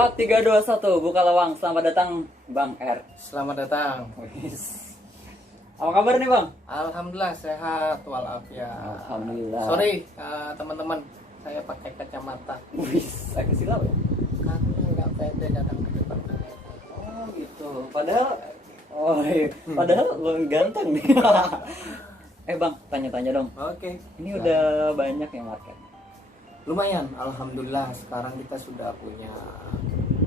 4, 3, 2, 1, buka lawang. Selamat datang Bang R. Selamat datang. Wis. Apa kabar nih Bang? Alhamdulillah sehat walafiat. Alhamdulillah. Sorry teman-teman, saya pakai kacamata Wis, agak silau ya? karena nggak pede datang ke depan kamera. Oh gitu. Padahal lo ganteng nih. Bang, tanya-tanya dong. Oke. Ini udah banyak yang market. Lumayan, alhamdulillah sekarang kita sudah punya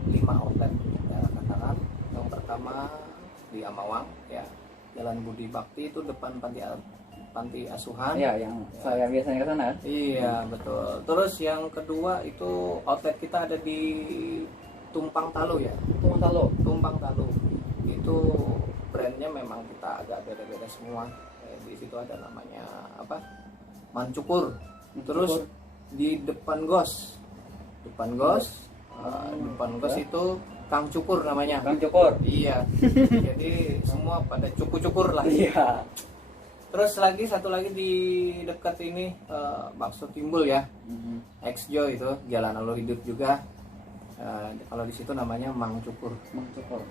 5 outlet kita katakan. Yang pertama di Amawang ya, Jalan Budi Bakti itu depan panti asuhan. Iya, yang saya biasanya ke sana. Iya betul. Terus yang kedua itu outlet kita ada di Tumpang Talu ya. Tumpang Talu itu brandnya memang kita agak beda-beda semua. Di situ ada namanya apa? Mancukur. Terus di depan Gos itu Kang Cukur namanya. Kang Cukur. Iya. Jadi semua pada cukur-cukur lah. Iya. Terus satu lagi di dekat ini Bakso Timbul ya. Exjo itu Jalan Alur Hidup juga. Kalau di situ namanya Mang Cukur. Mang Cukur.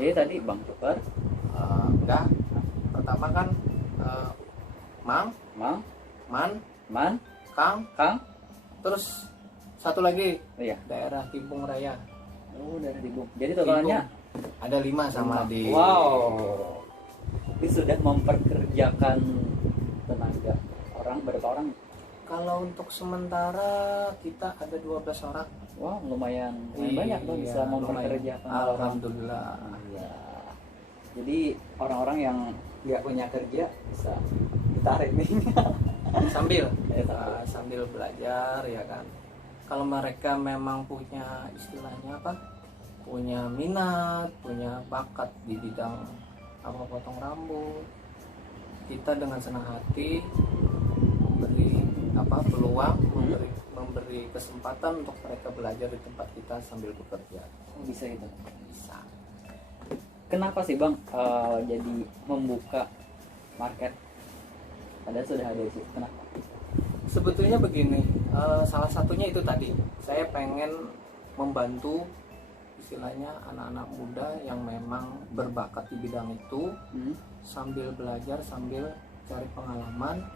Jadi tadi Bang Cukur. Enggak. Pertama kan Mang, Man, Kang. Terus satu lagi Iya. daerah Timpung Raya. Oh, dari Timpung. Jadi totalnya ada 5 sama di. Wow. Ini sudah memperkerjakan tenaga orang berapa orang? Kalau untuk sementara kita ada 12 orang. Wow, lumayan banyak tuh bisa memperkerjakan orang. Alhamdulillah. Iya. Jadi orang-orang yang nggak punya kerja bisa ditarik nih. sambil belajar ya kan. Kalau mereka memang punya istilahnya apa? Punya minat, punya bakat di bidang apa potong rambut, kita dengan senang hati memberi peluang, memberi kesempatan untuk mereka belajar di tempat kita sambil bekerja. Bisa gitu. Bisa. Kenapa sih Bang jadi membuka market? Padahal sudah ada itu. Kenapa? Sebetulnya begini, salah satunya itu tadi, saya pengen membantu istilahnya anak-anak muda yang memang berbakat di bidang itu, sambil belajar, sambil cari pengalaman,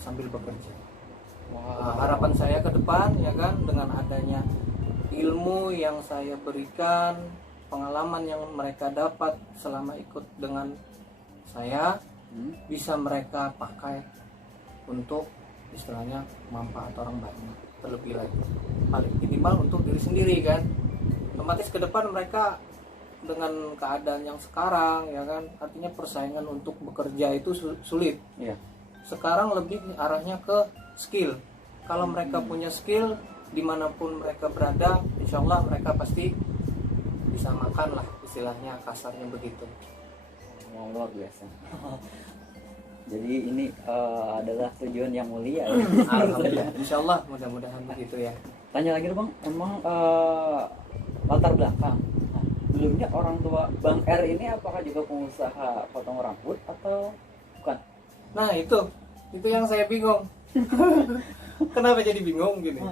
sambil bekerja. Wow. Harapan saya ke depan ya kan, dengan adanya ilmu yang saya berikan, pengalaman yang mereka dapat selama ikut dengan saya, bisa mereka pakai untuk istilahnya manfaat orang banyak, terlebih lagi paling minimal untuk diri sendiri kan. Otomatis ke depan mereka dengan keadaan yang sekarang ya kan, artinya persaingan untuk bekerja itu sulit. Iya. Sekarang lebih arahnya ke skill. Kalau mereka punya skill, dimanapun mereka berada, insya Allah mereka pasti bisa makan lah, istilahnya kasarnya begitu. Wow, luar biasa. Jadi ini adalah tujuan yang mulia ya. Alhamdulillah. Insya Allah mudah-mudahan begitu ya. Tanya lagi dong Bang, emang latar belakang dulunya orang tua Bang R ini apakah juga pengusaha potong rambut atau bukan? Nah itu yang saya bingung. Kenapa jadi bingung gini?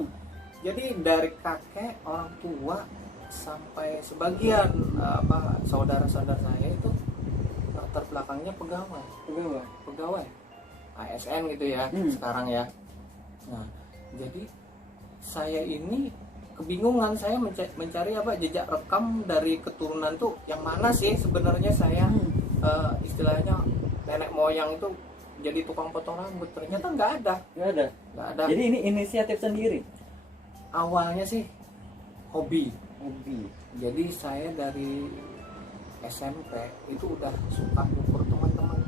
Jadi dari kakek, orang tua sampai sebagian saudara-saudara saya itu latar belakangnya pegawai ASN gitu ya sekarang ya. Nah jadi saya ini kebingungan, saya mencari jejak rekam dari keturunan tuh yang mana sih sebenarnya saya istilahnya nenek moyang itu jadi tukang potong rambut. Ternyata nggak ada. Jadi ini inisiatif sendiri. Awalnya sih hobi. Jadi saya dari SMP itu udah suka ukur teman-teman,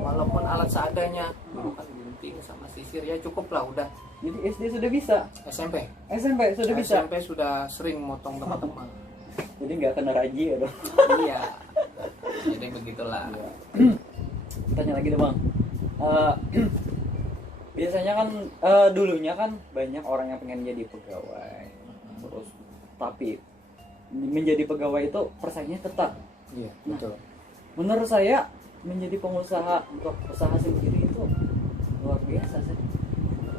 walaupun alat seadanya, kan gunting sama sisir ya cukup lah udah. Jadi SD sudah bisa. SMP sudah bisa. SMP sudah sering motong teman-teman. Jadi nggak kena razia dong. Iya. Jadi begitulah. Tanya lagi deh Bang. Biasanya kan dulunya kan banyak orang yang pengen jadi pegawai, terus tapi menjadi pegawai itu persaingannya ketat. Iya, betul. Menurut saya menjadi pengusaha untuk usaha sendiri itu luar biasa sih.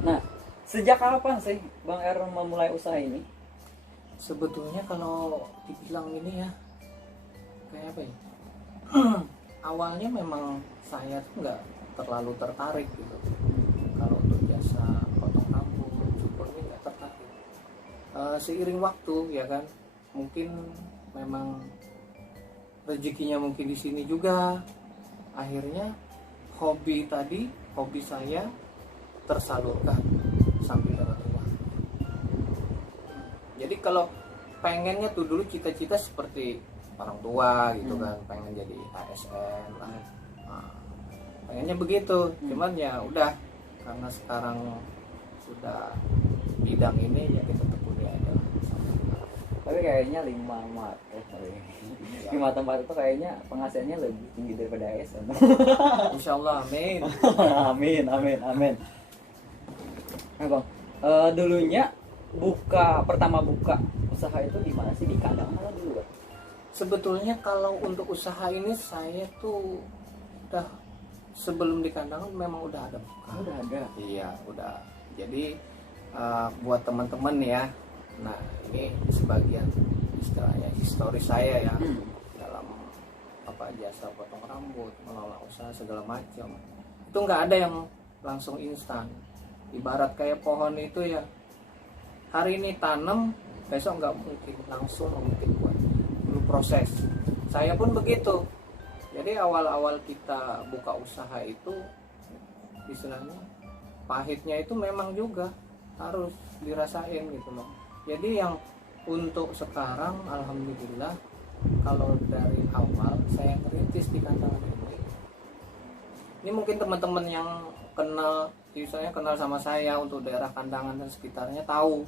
Nah, sejak kapan sih Bang R memulai usaha ini? Sebetulnya kalau dibilang ini ya kayak apa ya, awalnya memang saya tuh nggak terlalu tertarik gitu kalau untuk jasa potong rambut, cukur ini nggak tertarik. Seiring waktu ya kan, mungkin memang rezekinya mungkin di sini juga, akhirnya hobi saya tersalurkan sambil dengan uang. Jadi kalau pengennya tuh dulu cita-cita seperti orang tua gitu kan, pengen jadi ASN lah. Nah, pengennya begitu, cuman ya udah, karena sekarang sudah bidang ini ya kita tekuni aja lah. Tapi kayaknya 5 tempat itu kayaknya penghasilannya lebih tinggi daripada ASN. Insya Allah, amin. Amin, amin, amin. Nah bang, dulunya pertama buka usaha itu di mana sih, di kandang atau di luar? Sebetulnya kalau untuk usaha ini saya tuh udah sebelum di kandang memang udah ada buka. Udah ada. Iya, udah. Jadi buat teman-teman ya, nah ini sebagian istilahnya histori saya ya dalam apa jasa potong rambut, mengelola usaha segala macam. Itu nggak ada yang langsung instan. Ibarat kayak pohon itu ya, hari ini tanam, besok nggak mungkin langsung mungkin buat dulu proses. Saya pun begitu. Jadi awal-awal kita buka usaha itu istilahnya pahitnya itu memang juga harus dirasain gitu loh. Jadi yang untuk sekarang alhamdulillah kalau dari awal saya merintis di kandang ini mungkin teman-teman yang kenal, misalnya kenal sama saya untuk daerah Kandangan dan sekitarnya tahu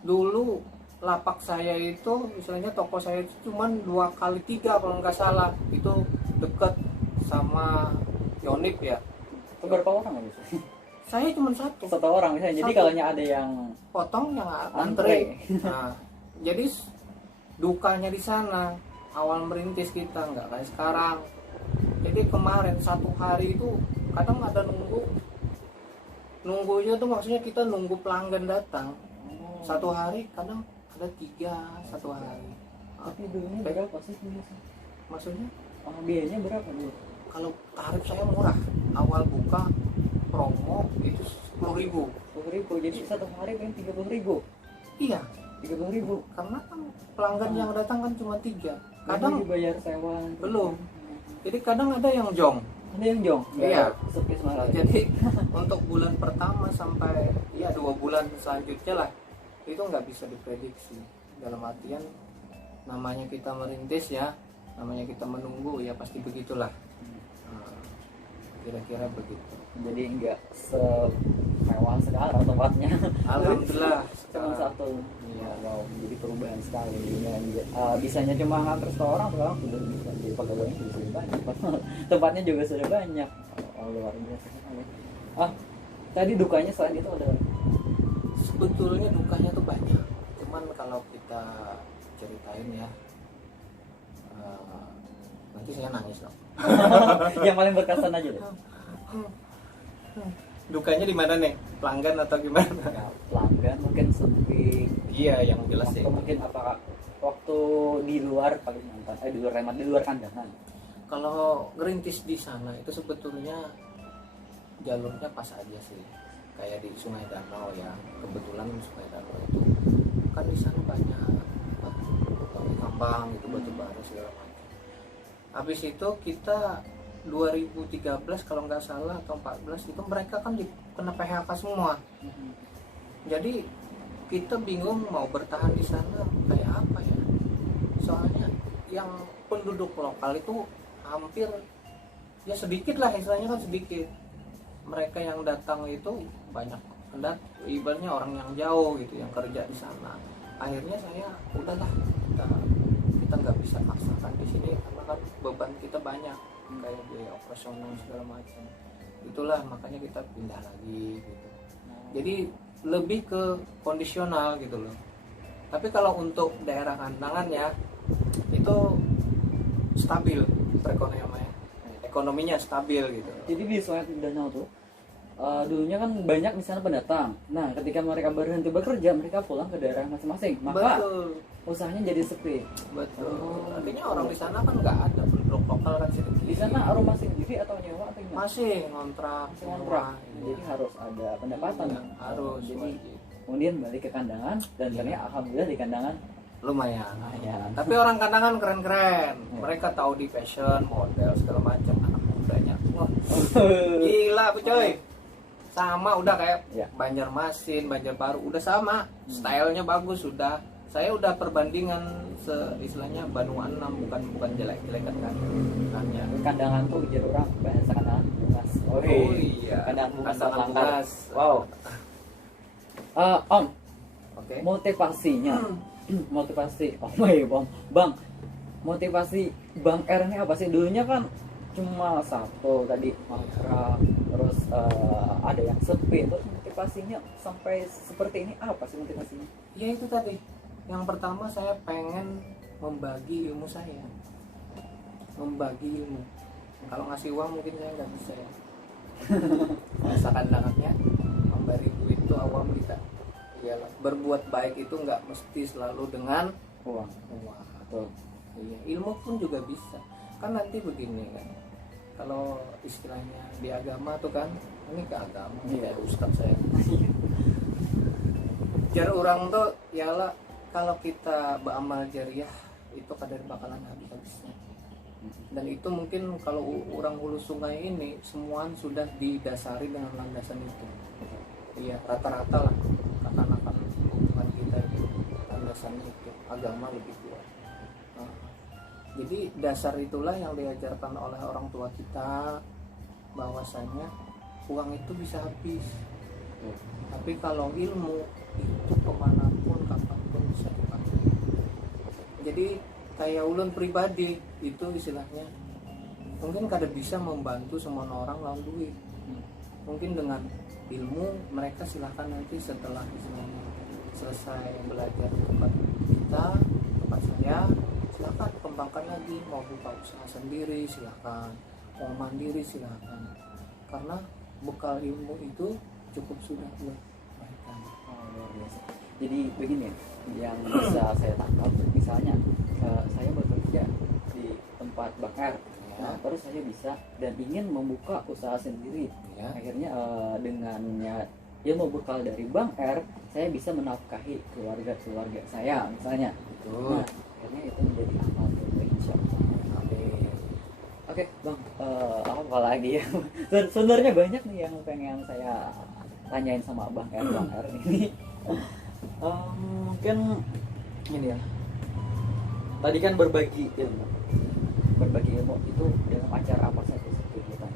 dulu lapak saya itu misalnya toko saya itu cuma 2x3 kalau nggak salah, itu deket sama Yonip ya. Itu berapa orang ya? Saya cuma satu orang misalnya. Jadi kalau ada yang potong yang antri. Nah, jadi dukanya di sana awal merintis kita nggak kayak sekarang. Jadi kemarin satu hari itu kadang ada nunggunya tuh maksudnya kita nunggu pelanggan datang. Satu hari kadang ada 3 satu hari. Tapi dulunya berapa sih? Maksudnya biayanya berapa dulu? kalau tarif saya murah, awal buka promo itu 10.000. 10.000, jadi satu hari kan 30.000. Iya, 30.000. karena kan pelanggan yang datang kan cuma 3. Kadang dibayar sewa belum. Jadi kadang ada yang jong. Ada yang jong. Iya. Sepi semangat. Jadi untuk bulan pertama sampai ya 2 bulan selanjutnya lah itu nggak bisa diprediksi. Dalam artian namanya kita merintis ya, namanya kita menunggu ya pasti begitulah. Nah, kira-kira begitu. Jadi nggak semewah sekarang tempatnya. Alhamdulillah Cuma sekarang. satu. Iya. Wow, jadi perubahan sekali. Bisanya cuma nganter seorang, sekarang sudah bisa. Jadi pegawainya juga sudah banyak. Tempatnya juga sudah banyak. Oh, luar biasa sekali. Tadi dukanya selain itu ada? Sebetulnya dukanya tuh banyak. Cuman kalau kita ceritain ya, nanti saya nangis dong. Yang paling berkesan aja deh. Dukanya di mana nih? Pelanggan atau gimana? Ya, pelanggan mungkin sepi. Iya, yang jelas sih. Atau mungkin apakah waktu di luar Kalimantan, di luar kandangan. Kalau ngerintis di sana itu sebetulnya jalurnya pas aja sih. Kayak di Sungai Danau ya. Kebetulan Sungai Danau itu kan di sana banyak tambang itu batu bara segala macam. Habis itu kita 2013 kalau nggak salah atau 14 itu mereka kan kena PHK semua. Jadi kita bingung mau bertahan di sana kayak apa ya. Soalnya yang penduduk lokal itu hampir ya sedikit lah, istilahnya kan sedikit. Mereka yang datang itu banyak ibaratnya orang yang jauh gitu yang kerja di sana. Akhirnya saya udahlah kita nggak bisa paksakan di sini karena kan beban kita banyak kayak biaya operasional segala macam. Itulah makanya kita pindah lagi gitu. Jadi lebih ke kondisional gitu loh. Tapi kalau untuk daerah Kandangan ya itu stabil perekonomiannya, ekonominya stabil gitu. Jadi di Sungai Danau tuh dulunya kan banyak misalnya pendatang. Nah, ketika mereka berhenti bekerja, mereka pulang ke daerah masing-masing. Maka Betul. usahanya jadi sepi. Betul. Oh. Artinya orang di sana kan nggak ada penduduk lokal kan sedikit. Di sana rumah sendiri atau nyewa atau gimana? Masih ngontrak. Masih kontrak. Iya. Jadi harus ada pendapatan. Iya, harus. Jadi wajib. kemudian balik ke kandangan dan Iya. ternyata alhamdulillah di kandangan Lumayan. lumayan. Tapi orang kandangan keren-keren. Iya. Mereka tahu di fashion, model segala macam anak mudanya. Wah, gila, Bu coy. Sama udah kayak Iya. Banjarmasin, Banjarbaru udah sama. Stylenya bagus sudah. Saya udah perbandingan istilahnya Banua 6 bukan jelek-jelekan kan. Bukannya. Kandangan tuh jadi orang bahasa kandangan luas. Oh iya. Kandangan bukan Kandangan langgar. luas. Wow. Om, Oke. motivasinya, motivasi, Bang, motivasi Bang R ini apa sih? Dulunya kan cuma satu tadi mangkrak, terus ada yang sepi, terus motivasinya sampai seperti ini apa sih motivasinya? Ya itu tadi. Yang pertama saya pengen membagi ilmu saya. Membagi ilmu. Kalau ngasih uang mungkin saya nggak bisa ya. Masa kandangannya memberi duit itu awam kita. Iyalah, berbuat baik itu nggak mesti selalu dengan Uang, uang. betul. Iya, ilmu pun juga bisa. Kan nanti begini kan. Kalau istilahnya di agama tuh kan, ini ke agama, Iya. kayak ustaz saya. Jar orang tuh ialah kalau kita beramal jariah itu kadar bakalan habis-habisnya. Dan itu mungkin kalau orang hulu sungai ini semua sudah didasari dengan landasan itu. Iya, rata-rata lah akan hubungan kita itu landasannya itu agama lebih kuat. Nah, jadi dasar itulah yang diajarkan oleh orang tua kita bahwasanya uang itu bisa habis. Tapi kalau ilmu itu kemanapun kapanpun bisa dipakai. Jadi kayak ulun pribadi itu istilahnya mungkin kada bisa membantu semua orang lawan duit. Mungkin dengan ilmu mereka silahkan nanti setelah istilahnya selesai belajar di tempat kita, tempat saya, silahkan kembangkan lagi, mau buka usaha sendiri silahkan, mau mandiri silahkan, karena bekal ilmu itu cukup sudah buat mereka. Oh, luar biasa. Jadi begini yang bisa saya tangkap, misalnya saya bekerja di tempat Bang R, Ya. terus saya bisa dan ingin membuka usaha sendiri. Ya. Akhirnya dengannya ilmu bekal dari Bang R, saya bisa menafkahi keluarga saya misalnya. Betul. Nah, akhirnya itu menjadi amal kita, insya Allah. Amin. Oke, Bang, apa lagi ya? Sebenarnya banyak nih yang pengen saya tanyain sama Bang R ini. Mungkin ini ya. Tadi kan berbagi ilmu itu dalam acara apa saja sih kita?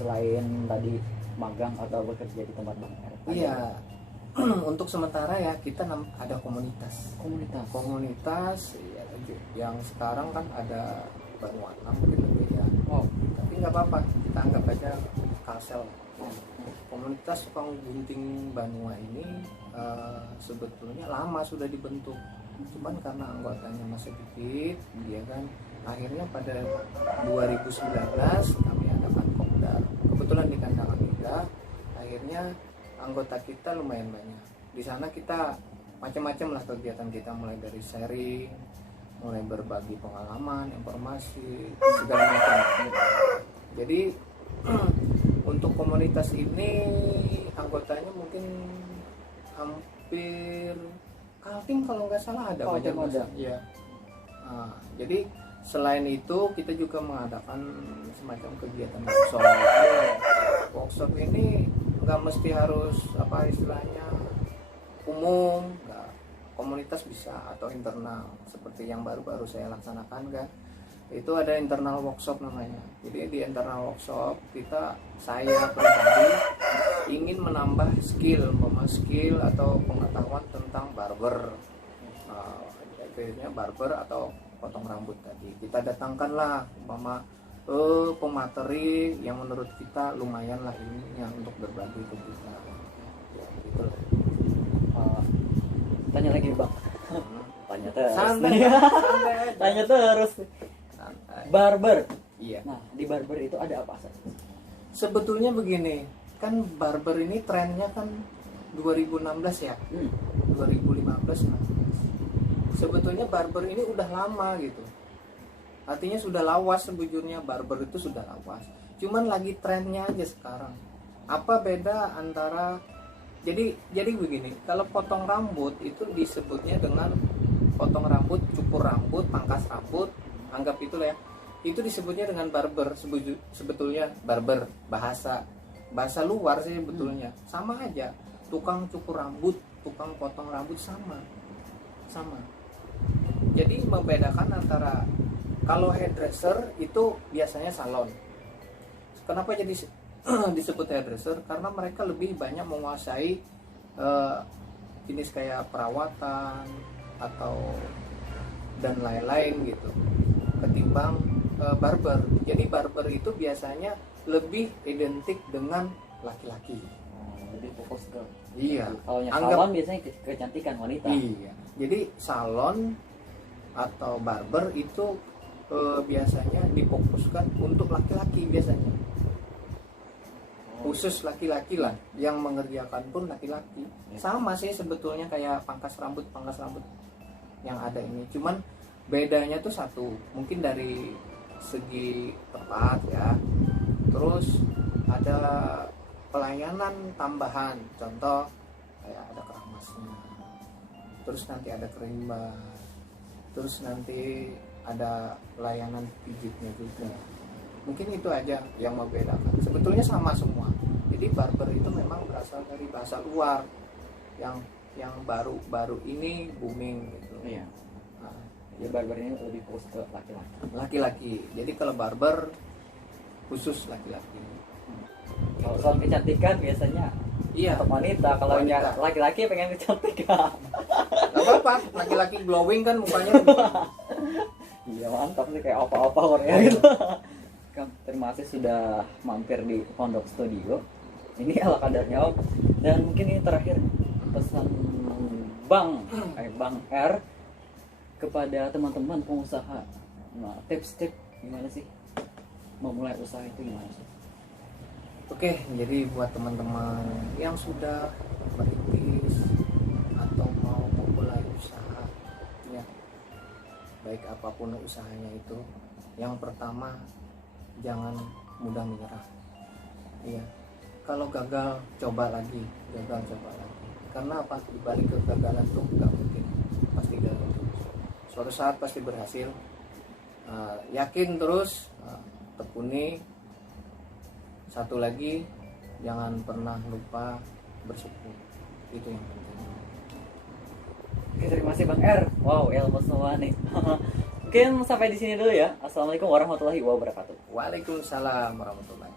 Selain tadi magang atau bekerja di tempat Bang R. Iya. Untuk sementara ya kita ada komunitas ya, yang sekarang kan ada Banua 6 mungkin lebih ya. Oh, Tapi nggak apa-apa, kita anggap aja Kalsel. Komunitas tukang gunting Banua ini sebetulnya lama sudah dibentuk, cuman karena anggotanya masih dikit, dia kan akhirnya pada 2019 kami adakan kopdar. Kebetulan di kandangan Indah, akhirnya anggota kita lumayan banyak. Di sana kita macam-macam lah kegiatan kita, mulai dari sharing, mulai berbagi pengalaman, informasi, segala macam. Jadi untuk komunitas ini anggotanya mungkin hampir Kaltim kalau nggak salah ada Kaltim banyak ada. ya. Nah, jadi selain itu kita juga mengadakan semacam kegiatan workshop. Workshop ini nggak mesti harus apa istilahnya umum, nggak, komunitas bisa atau internal seperti yang baru-baru saya laksanakan kan. Itu ada internal workshop namanya. Jadi di internal workshop saya pribadi ingin menambah skill atau pengetahuan tentang barber, akhirnya barber atau potong rambut tadi. Kita datangkanlah pemateri yang menurut kita lumayan lah ilmunya untuk berbagi ke kita. Ya, gitu lah. tanya lagi Bang. Tanya terus. Santai, nih. santai aja. Tanya terus. Santai. Barber. Iya. Nah, di barber itu ada apa saja? Sebetulnya begini, kan barber ini trennya kan 2016 ya, 2015 nah. Sebetulnya barber ini udah lama gitu, artinya sudah lawas sebujurnya, barber itu sudah lawas, cuman lagi trennya aja sekarang. Apa beda antara jadi begini, kalau potong rambut itu disebutnya dengan potong rambut, cukur rambut, pangkas rambut, anggap itulah ya, itu disebutnya dengan barber. Sebetulnya barber bahasa luar sih sebetulnya sama aja, tukang cukur rambut, tukang potong rambut sama. Jadi membedakan antara kalau hairdresser itu biasanya salon. Kenapa jadi disebut hairdresser? Karena mereka lebih banyak menguasai jenis kayak perawatan atau dan lain-lain gitu ketimbang barber. Jadi barber itu biasanya lebih identik dengan laki-laki. Lebih fokus ke Iya. kalau yang Anggap- salon biasanya kecantikan wanita. Iya. Jadi salon atau barber itu biasanya difokuskan untuk laki-laki biasanya. Khusus laki-laki lah, yang mengerjakan pun laki-laki. Sama sih sebetulnya kayak pangkas rambut yang ada ini. Cuman bedanya tuh satu, mungkin dari segi tempat ya. Terus ada pelayanan tambahan, contoh kayak ada keramasnya, terus nanti ada kerimban, terus nanti ada layanan pijitnya juga. Mungkin itu aja yang membedakan. Sebetulnya sama semua. Jadi barber itu memang berasal dari bahasa luar yang baru ini booming gitu. Iya. Nah, Ya barber ini lebih fokus ke laki-laki. laki-laki. Jadi kalau barber khusus laki-laki. Kalau soal kecantikan biasanya Iya. untuk wanita, kalau Wanita. yang laki-laki pengen kecantikan. Gak apa-apa, laki-laki glowing kan mukanya. Iya mantap nih, kayak apa-apa Korea gitu. Kang, terima kasih sudah mampir di Pondok Studio. Ini ala kadarnya Om. Dan mungkin ini terakhir pesan Bang R kepada teman-teman pengusaha. Nah, tips-tips gimana sih memulai usaha itu gimana sih? Oke, jadi buat teman-teman yang sudah merintis atau mau memulai usaha, ya, baik apapun usahanya itu, yang pertama jangan mudah menyerah. Iya, kalau gagal coba lagi, Karena apa? Dibalik kegagalan tuh nggak mungkin pasti gagal terus. Suatu saat pasti berhasil. Yakin terus, tekuni. Satu lagi, jangan pernah lupa bersyukur. Itu yang penting. Oke, terima kasih Bang R. Wow, ilmu semua nih. Mungkin sampai di sini dulu ya. Assalamualaikum warahmatullahi wabarakatuh. Waalaikumsalam warahmatullahi.